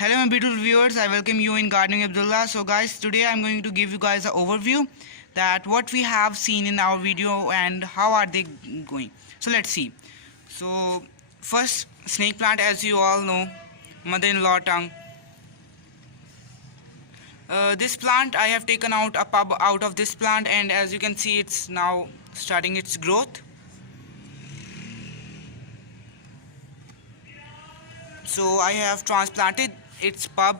Hello my beautiful viewers, I welcome you in Gardening Abdullah. So guys, today I'm going to give you guys an overview that what we have seen in our video and how are they going. So let's see. So first, snake plant, as you all know, mother-in-law tongue. This plant I have taken out a pub out of this plant, and as you can see it's now starting its growth. So I have transplanted its pub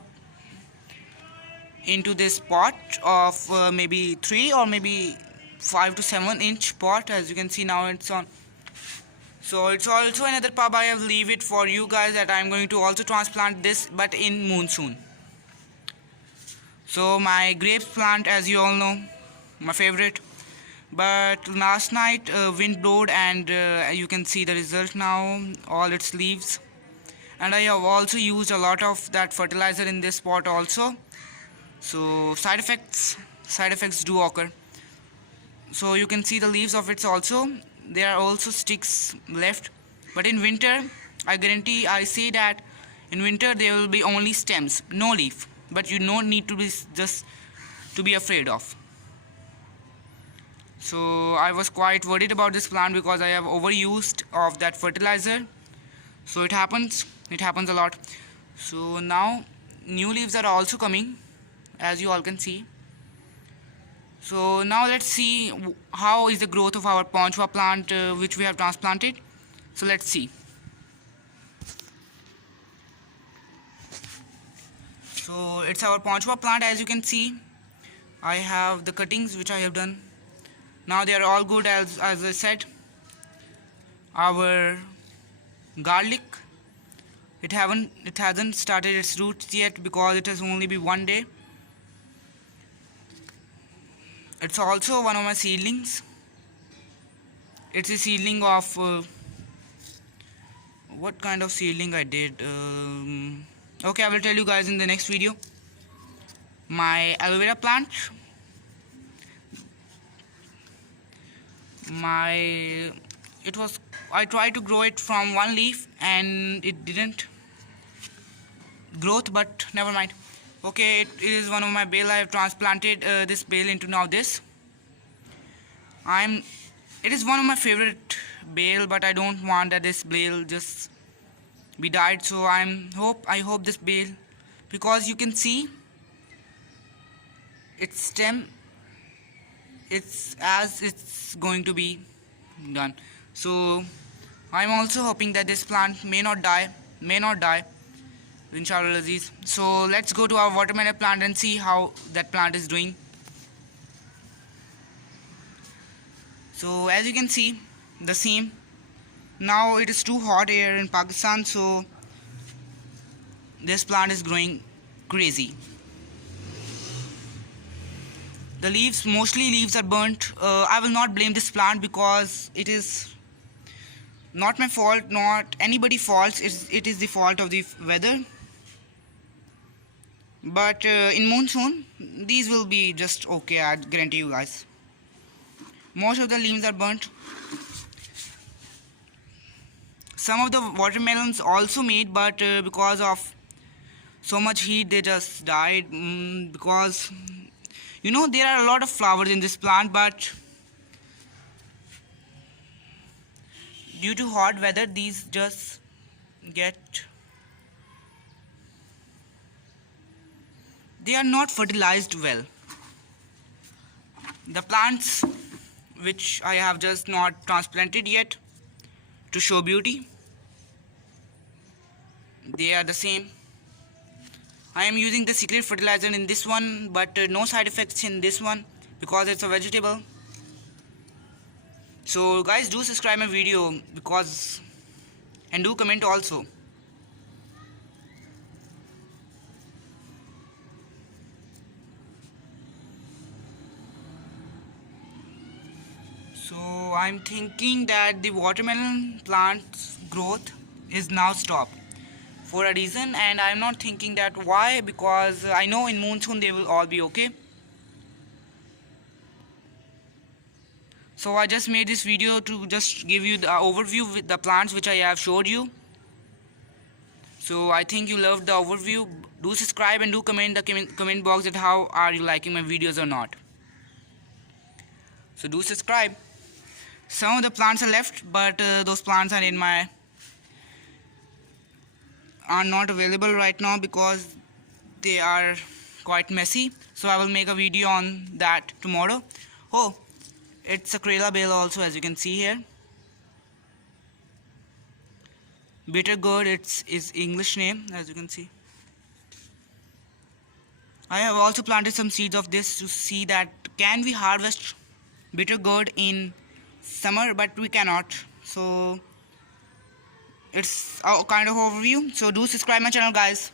into this pot of maybe 3 or maybe 5 to 7 inch pot. As you can see now it's on. So it's also another pub I have leave it for you guys, that I'm going to also transplant this, but in monsoon. So my grapes plant, as you all know, my favorite, but last night wind blowed, and you can see the result now, all its leaves. And I have also used a lot of that fertilizer in this pot also. So side effects do occur. So you can see the leaves of it also, there are also sticks left. But in winter, I say that in winter there will be only stems, no leaf. But you don't need to be just to be afraid of. So I was quite worried about this plant because I have overused of that fertilizer. So it happens a lot. So now new leaves are also coming, as you all can see. So now let's see how is the growth of our ponchua plant which we have transplanted. So let's see. So it's our ponchua plant, as you can see. I have the cuttings which I have done. Now they are all good, as I said. Our garlic, it hasn't started its roots yet because it has only been 1 day. It's also one of my seedlings. It's a seedling of what kind of seedling I did. Okay, I will tell you guys in the next video. My aloe vera plant, I tried to grow it from one leaf and it didn't growth, but never mind. Okay, it is one of my bale. I have transplanted this bale into now this. It is one of my favorite bale, but I don't want that this bale just be died. So I hope this bale, because you can see its stem, it's going to be done. So I'm also hoping that this plant may not die, inshallah Aziz. So let's go to our watermelon plant and see how that plant is doing. So as you can see, the same. Now it is too hot here in Pakistan, so this plant is growing crazy. The leaves, mostly leaves are burnt. I will not blame this plant because it is not my fault, not anybody's fault. It is the fault of the weather. But in monsoon, these will be just okay, I guarantee you guys. Most of the leaves are burnt. Some of the watermelons also made, but because of so much heat they just died. Because you know there are a lot of flowers in this plant, but due to hot weather these just they are not fertilized well. The plants which I have just not transplanted yet to show beauty, they are the same. I am using the secret fertilizer in this one, but no side effects in this one because it's a vegetable. So guys, do subscribe my video and do comment also. So I'm thinking that the watermelon plant's growth is now stopped for a reason, and I'm not thinking that why, because I know in monsoon they will all be okay. So I just made this video to just give you the overview with the plants which I have showed you. So I think you loved the overview. Do subscribe and do comment the comment box that how are you liking my videos or not. So do subscribe. Some of the plants are left, but those plants are not available right now because they are quite messy. So I will make a video on that tomorrow. Oh, it's a Kerala bale also, as you can see here. Bitter gourd, it's is English name, as you can see. I have also planted some seeds of this to see that can we harvest bitter gourd in summer, but we cannot. So it's a kind of overview. So do subscribe my channel, guys.